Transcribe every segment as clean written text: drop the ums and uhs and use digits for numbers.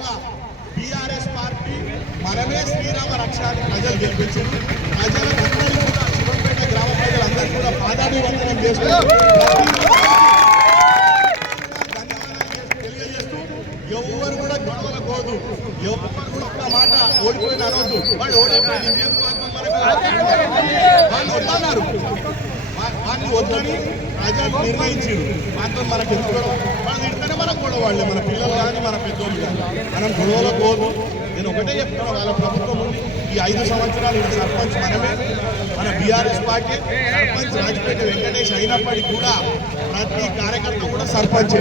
భాగంగా TRS party మనమే శ్రీరామ రక్ష అని ప్రజలు గెలిపించారు. ప్రజలందరికీ కూడా శివంపేట గ్రామ ప్రజలందరికీ కూడా పాదాభివందనం చేస్తూ తెలియజేస్తూ ఎవరు కూడా గొడవలకూడదు, ఎవరు కూడా ఒక్క మాట ఓడిపోయిన అనవద్దు. వాళ్ళు ఓడిపోయింది వాళ్ళు వద్దన్నారు, వాళ్ళు వద్దని ప్రజలు నిర్ణయించారు. మాత్రం మనకు ఎందుకు వాళ్ళు ఇంటనే మనకు గొడవ వాళ్ళే, మన పిల్లలు కానీ మన పెద్దోళ్ళు కానీ మనం గొడవలో పోదు. నేను ఒకటే చెప్తున్నా, వాళ్ళ ప్రభుత్వం ఉంది. ఈ 5 సంవత్సరాలు ఈయన సర్పంచ్ మనమే, మన బీఆర్ఎస్ పార్టీ సర్పంచ్ రాజపేట వెంకటేష్ అయినప్పటికీ కూడా ప్రతి కార్యకర్త కూడా సర్పంచ్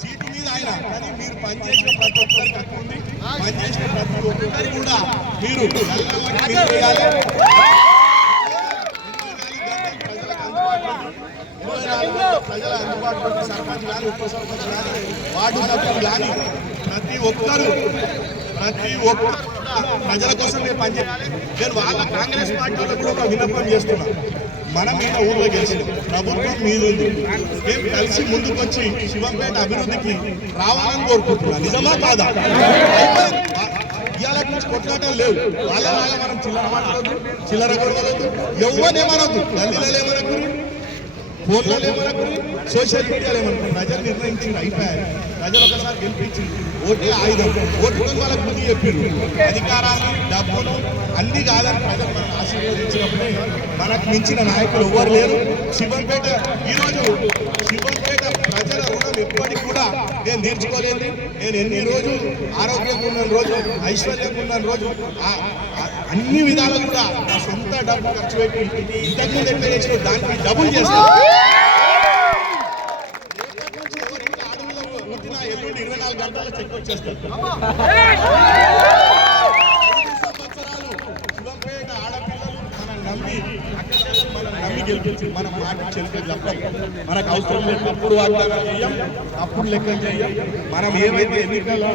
సీటు మీద ఆయన. కానీ మీరు పనిచేసిన ప్రతి ఒక్కరికి హక్కు ఉంది. పనిచేసిన ప్రతి ఒక్కరి కూడా మీరు ప్రజల అందుబాటులో సర్పంచ్ కానీ ఉప సర్పంచ్ కానీ వార్డు సభ్యులు కానీ ప్రతి ఒక్కరు ప్రజల కోసం మేము పనిచేయాలి. నేను వాళ్ళ కాంగ్రెస్ పార్టీలో కూడా ఒక విన్నపం చేస్తున్నాను. మనం మీద ఊళ్ళో గెలిచిన ప్రభుత్వం మీరుంది, మేము కలిసి ముందుకొచ్చి శివంపేట అభివృద్ధికి రావాలని కోరుకుంటున్నాం. నిజమా కాదా? ఇవాళ నుంచి కొట్లాటలు లేవు. వాళ్ళలాగా మనం చిల్లర మాట్లాడద్దు, చిల్లర గొడవలొద్దు, ఎవరేమనొద్దు, గల్లీలలో ఏమనకు, ఫోన్లలో ఏమనకు, సోషల్ మీడియాలో ఏమనుకో. ప్రజలు నిర్ణయించింది, అయిపోయారు. ప్రజలు ఒకసారి గెలిపించి ఓటే ఆయుధం, ఓటుకొని వాళ్ళకు ముందు చెప్పారు. అధికారాన్ని డబ్బును అన్ని కాదని ప్రజలు మనకు ఆశీర్వదించినప్పుడే మనకు మించిన నాయకులు ఎవ్వరు లేరు. శివంపేట ఈరోజు శివంపేట ప్రజల రుణం ఎప్పటికి కూడా నేను తీర్చుకోలేదు. నేను ఎన్ని రోజులు ఆరోగ్యంగా ఉన్న రోజు, ఐశ్వర్యంగా ఉన్న రోజు, అన్ని విధాలు కూడా నా సొంత డబ్బు ఖర్చు పెట్టి ఇంతకుముందు ఎట్లా చేసిన దానికి డబ్బులు చేస్తాను. ఎల్లుండి 24 గంటల చెక్ వచ్చేస్తారు. శివంపేట ఆడపిల్లలు మనం నమ్మి మనం నమ్మి గెలిపించి మనం మాట చెల్లి తప్ప మనకు అవసరం లేదు. అప్పుడు వాగ్దానాలు చేయం, అప్పుడు లెక్కలు చేయం. మనం ఏవైతే ఎన్నికల్లో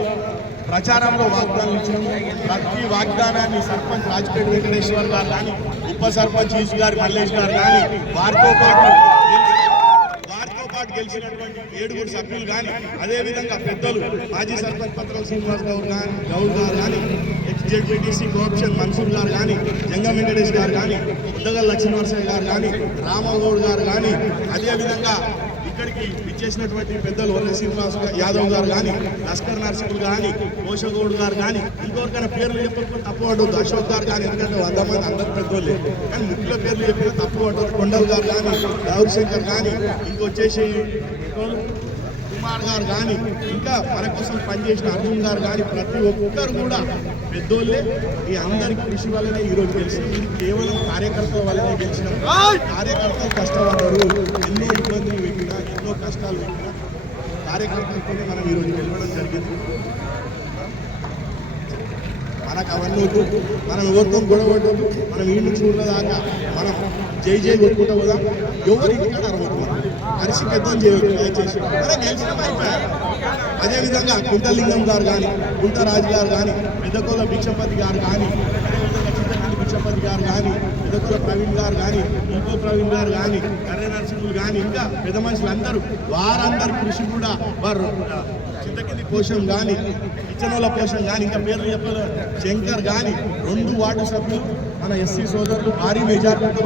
ప్రచారంలో వాగ్దానాలు ఇచ్చినామో ప్రతి వాగ్దానాన్ని సర్పంచ్ రాజపేట వెంకటేశ్వర్ గారు కానీ, ఉప సర్పంచ్ ఈసు గారు మల్లేష్ గారు కానీ, వారితో పాటు గెలిచినటువంటి 7 సభ్యులు కానీ, అదేవిధంగా పెద్దలు మాజీ సర్పంచ్ పత్రాల శ్రీనివాస్ గౌడ్ గారు కానీ, ఎక్స్జెడ్పీటీసీ కోఆప్షన్ మన్సూర్ గారు కానీ, జంగం వెంకటేష్ గారు కానీ, ఉద్దగల్ లక్ష్మీనరసింహ గారు కానీ, రామగౌడ్ గారు కానీ, అదేవిధంగా ఇక్కడికి ఇచ్చేసినటువంటి పెద్దలు వల్ల శ్రీనివాస్ యాదవ్ గారు కానీ, లస్కర్ నరసింహులు కానీ, కోశగౌడ్ గారు కానీ, ఇంకొకరికైనా పేర్లు చెప్పకపోతే తప్పు పడవద్దు. అశోక్ గారు కానీ, ఎందుకంటే 100 మంది అందరు పెద్దోళ్ళే, కానీ ముఖ్యుల పేర్లు చెప్పినా తప్పు పడవద్దు. కొండల్ గారు కానీ, గౌరీశంకర్ కానీ, ఇంకొచ్చేసి కుమార్ గారు కానీ, ఇంకా మన కోసం పనిచేసిన అర్జున్ గారు కానీ, ప్రతి ఒక్కరు కూడా పెద్దోళ్ళే. ఈ అందరి కృషి వల్లనే ఈరోజు గెలిచింది. ఇది కేవలం కార్యకర్తల వల్లనే గెలిచిన. కార్యకర్తలు కష్టపడ్డారు, ఎన్నో ఇబ్బందులు పెట్టినా, ఎన్నో కష్టాలు పెట్టినా కార్యకర్తలతోనే మనం ఈరోజు గెలవడం జరిగింది. మనకు అవన్నీ వద్దు, మనం ఎవరితో గొడవడ్డదు, మనం ఈ నుంచి ఉన్నదాకా మనం జై జై కొట్టుకుంటూ పోదాం. ఎవరి ఇంటికాడ అరవద్దు, మనం అరిసి పెద్దం చేయవద్దు. దయచేసి మనం గెలిచినాం, అయిపోయారు. అదేవిధంగా కుంటలింగం గారు కానీ, కుంటరాజు గారు కానీ, పెద్దకోల భిక్షపతి గారు కానీ, అదేవిధంగా చిత్తపల్లి భిక్షపతి గారు కానీ, పెద్దకోల ప్రవీణ్ గారు కానీ, ఇంకో ప్రవీణ్ గారు కానీ, కర్ర నరసింహులు కానీ, ఇంకా పెద్ద మనుషులు అందరూ వారందరి కృషి కూడా వారు చింతకింది పోషం కానీ, ఇచ్చనోళ్ళ పోషం కానీ, ఇంకా పేర్లు చెప్పాలి శంకర్ కానీ, 2 వార్డు సభ్యులు మన ఎస్సీ సోదరులు భారీ మెజార్టీతో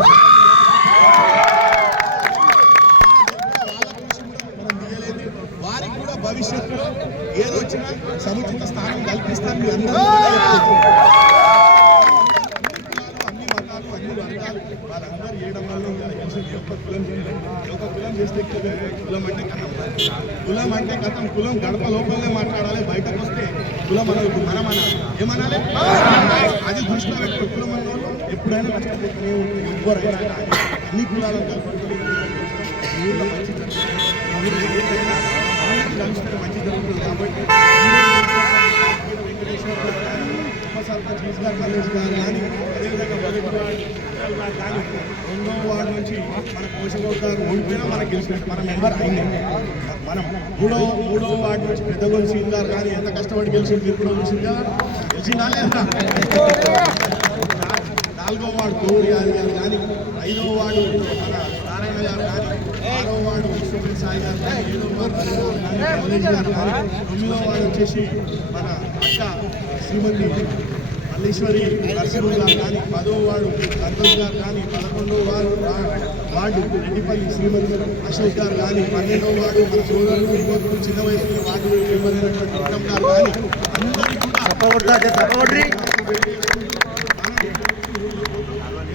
వారికి కూడా భవిష్యత్తులో ఏదొచ్చినా సముచిత స్థానం కల్పిస్తాను. అందరూ అన్ని మతాలు, అన్ని వర్గాలు వాళ్ళందరూ చేయడం వల్ల ఒక కులం చేస్తే కులం అంటే కథం, కులం అంటే కథం. కులం గడప లోపలనే మాట్లాడాలి, బయటకు వస్తే కులం అనవద్దు, మనం అనాలి. ఏమనాలి? అది దృష్టిలో పెట్టుకో. కులం అన్న ఎప్పుడైనా కష్టపోతూనే ఉంటుంది. ఎవరైనా కానీ అన్ని కులాలను కలుపుకొని ఊళ్ళో మంచి జరుగుతుంది, కలిస్తే మంచి జరుగుతుంది. కాబట్టి వెంకటేశ్వర గారు కానీ, ఉప సర్పంచ్ ఈసు గారు మల్లేష్ గారు కానీ, అదేవిధంగా కానీ 2వ వార్డు నుంచి మన కోశగౌడ్ గారు ఓడిపోయినా మనకు గెలిచినట్టు, మన మెంబర్ అయింది. మనం 3వ వార్డు నుంచి పెద్దగోలు సింగ్ గారు కానీ ఎంత కష్టపడి గెలిచింది మీరు కూడా చూసింది కదా, గెలిచిందా లేదా? 4వ వార్డు కోడి గారు కానీ, 5వ వార్డు మన నారాయణ గారు కానీ, 6వ వార్డు వెంకట సాయి గారు కానీ 7వ వార్డు కమలేష్ గారు కానీ 9వ వార్డు వచ్చేసి మన అక్క శ్రీమతి మల్లీశ్వరి నరసింహ గారు కానీ 10వ వార్డు సంతోష్ గారు కానీ 11వ వార్డు రెడ్డిపల్లి శ్రీమతి అశోక్ గారు కానీ 12వ వార్డు మన సోదరులు ఇంకొక చిన్న వయసులో వార్డు మెంబరైనటువంటి విక్రమ్ గారు కానీ అందరికీ కూడా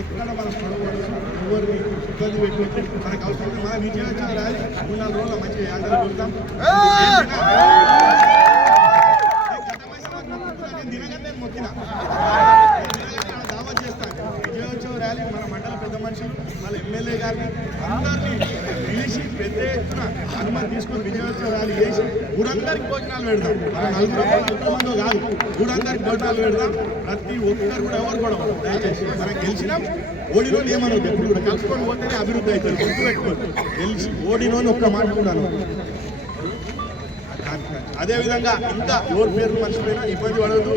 ఎక్కడ మనం పడకూడదు ఎవరిని ఇబ్బంది పెట్టుకుంటే మనకు అవసరం మన విజయోత్సవం రాలి 3-4 రోజులు మంచిగా ఆటలు కొడతాం నేను మొక్కిన దావత్ చేస్తాను విజయోత్సవ ర్యాలీ మన మండల పెద్ద మనుషులు వాళ్ళ ఎమ్మెల్యే గారిని అందరినీ పిలిచి పెద్ద ఎత్తున అనుమతి తీసుకొని విజయోత్సవ ర్యాలీ చేసి ఊరందరికి భోజనాలు పెడదాం మన 4 మందో కాదు ఊరందరికి భోజనాలు పెడదాం ప్రతి ఒక్కరు కూడా ఎవరు కూడా దయచేసి మనం గెలిచినాం ఓడినోని ఏమనొద్దు ఎప్పుడు కూడా కలుసుకొని పోతేనే అభివృద్ధి అవుతుంది గుర్తు పెట్టుకోండి గెలిచి ఓడినోని ఒక్క మాట కూడా అదేవిధంగా ఇంకా ఎవరి పేర్లు మర్చిపోయినా ఇబ్బంది పడదు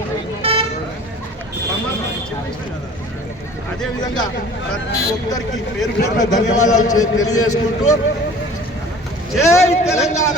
అదేవిధంగా ప్రతి ఒక్కరికి పేరు పేరున ధన్యవాదాలు తెలియజేసుకుంటూ జై తెలంగాణ.